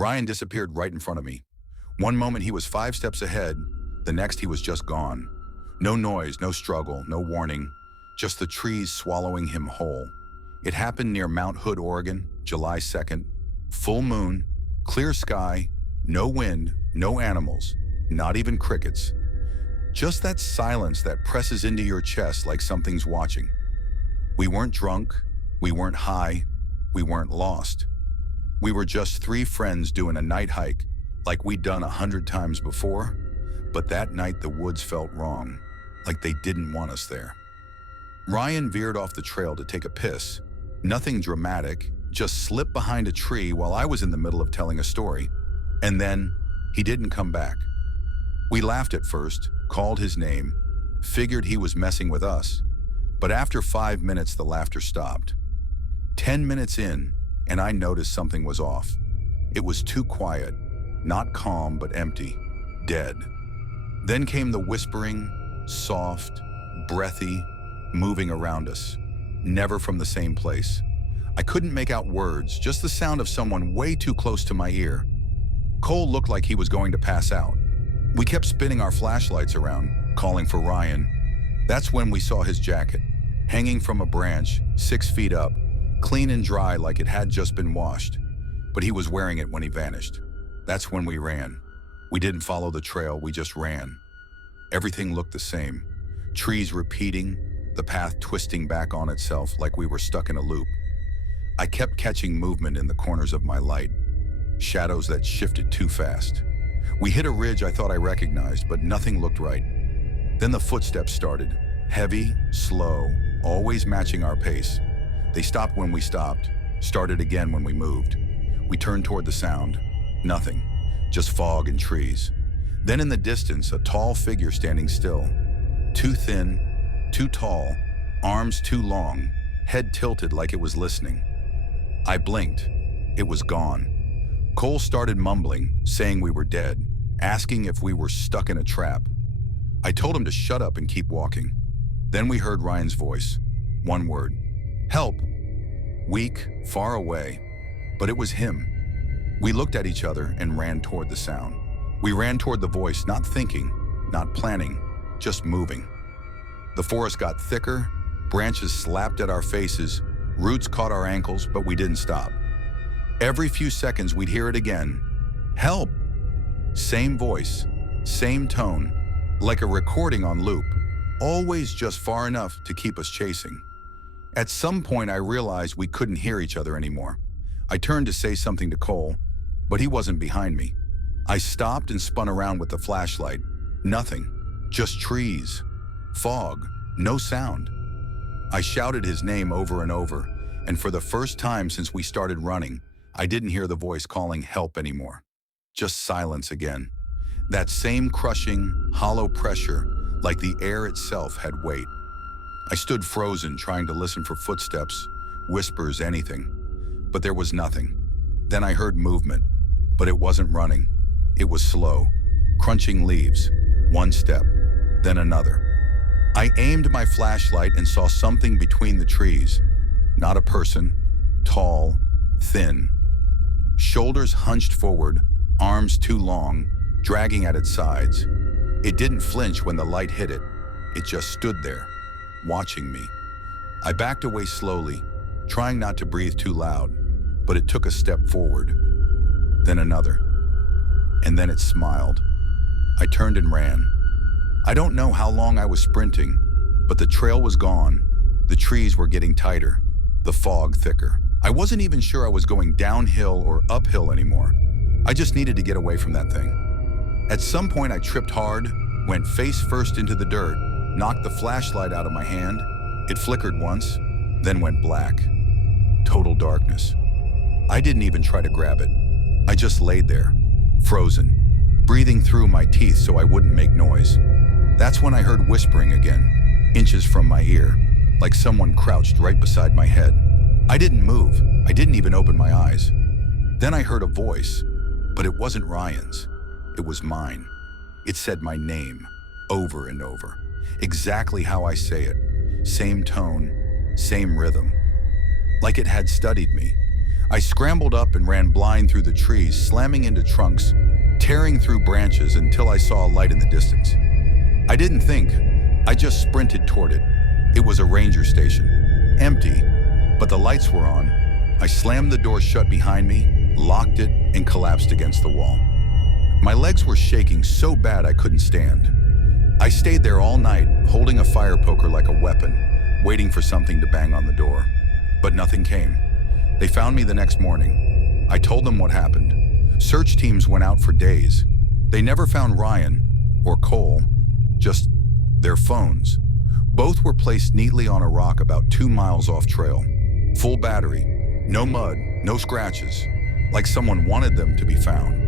Ryan disappeared right in front of me. One moment he was 5 steps ahead, the next he was just gone. No noise, no struggle, no warning, just the trees swallowing him whole. It happened near Mount Hood, Oregon, July 2nd. Full moon, clear sky, no wind, no animals, not even crickets. Just that silence that presses into your chest like something's watching. We weren't drunk, we weren't high, we weren't lost. We were just three friends doing a night hike like we'd done 100 times before, but that night the woods felt wrong, like they didn't want us there. Ryan veered off the trail to take a piss. Nothing dramatic, just slipped behind a tree while I was in the middle of telling a story. And then, he didn't come back. We laughed at first, called his name, figured he was messing with us, but after 5 minutes the laughter stopped. 10 minutes in, and I noticed something was off. It was too quiet, not calm but empty, dead. Then came the whispering, soft, breathy, moving around us, never from the same place. I couldn't make out words, just the sound of someone way too close to my ear. Cole looked like he was going to pass out. We kept spinning our flashlights around, calling for Ryan. That's when we saw his jacket, hanging from a branch, 6 feet up, clean and dry like it had just been washed. But he was wearing it when he vanished. That's when we ran. We didn't follow the trail, we just ran. Everything looked the same. Trees repeating, the path twisting back on itself like we were stuck in a loop. I kept catching movement in the corners of my light, shadows that shifted too fast. We hit a ridge I thought I recognized, but nothing looked right. Then the footsteps started, heavy, slow, always matching our pace. They stopped when we stopped, started again when we moved. We turned toward the sound. Nothing, just fog and trees. Then in the distance, a tall figure standing still. Too thin, too tall, arms too long, head tilted like it was listening. I blinked. It was gone. Cole started mumbling, saying we were dead, asking if we were stuck in a trap. I told him to shut up and keep walking. Then we heard Ryan's voice. One word. Help! Weak, far away, but it was him. We looked at each other and ran toward the sound. We ran toward the voice, not thinking, not planning, just moving. The forest got thicker, branches slapped at our faces, roots caught our ankles, but we didn't stop. Every few seconds we'd hear it again. Help! Same voice, same tone, like a recording on loop, always just far enough to keep us chasing. At some point I realized we couldn't hear each other anymore. I turned to say something to Cole, but he wasn't behind me. I stopped and spun around with the flashlight. Nothing, just trees, fog, no sound. I shouted his name over and over, and for the first time since we started running, I didn't hear the voice calling help anymore. Just silence again. That same crushing, hollow pressure, like the air itself had weight. I stood frozen, trying to listen for footsteps, whispers, anything. But there was nothing. Then I heard movement, but it wasn't running. It was slow, crunching leaves, one step, then another. I aimed my flashlight and saw something between the trees. Not a person, tall, thin. Shoulders hunched forward, arms too long, dragging at its sides. It didn't flinch when the light hit it. It just stood there, watching me. I backed away slowly, trying not to breathe too loud, but it took a step forward, then another. And then it smiled. I turned and ran. I don't know how long I was sprinting, but the trail was gone. The trees were getting tighter, the fog thicker. I wasn't even sure I was going downhill or uphill anymore. I just needed to get away from that thing. At some point I tripped hard, went face first into the dirt, knocked the flashlight out of my hand. It flickered once, then went black. Total darkness. I didn't even try to grab it. I just laid there, frozen, breathing through my teeth so I wouldn't make noise. That's when I heard whispering again, inches from my ear, like someone crouched right beside my head. I didn't move. I didn't even open my eyes. Then I heard a voice, but it wasn't Ryan's. It was mine. It said my name, over and over, exactly how I say it. Same tone, same rhythm. Like it had studied me. I scrambled up and ran blind through the trees, slamming into trunks, tearing through branches until I saw a light in the distance. I didn't think, I just sprinted toward it. It was a ranger station, empty, but the lights were on. I slammed the door shut behind me, locked it, and collapsed against the wall. My legs were shaking so bad I couldn't stand. I stayed there all night, holding a fire poker like a weapon, waiting for something to bang on the door. But nothing came. They found me the next morning. I told them what happened. Search teams went out for days. They never found Ryan or Cole, just their phones. Both were placed neatly on a rock about 2 miles off trail. Full battery, no mud, no scratches, like someone wanted them to be found.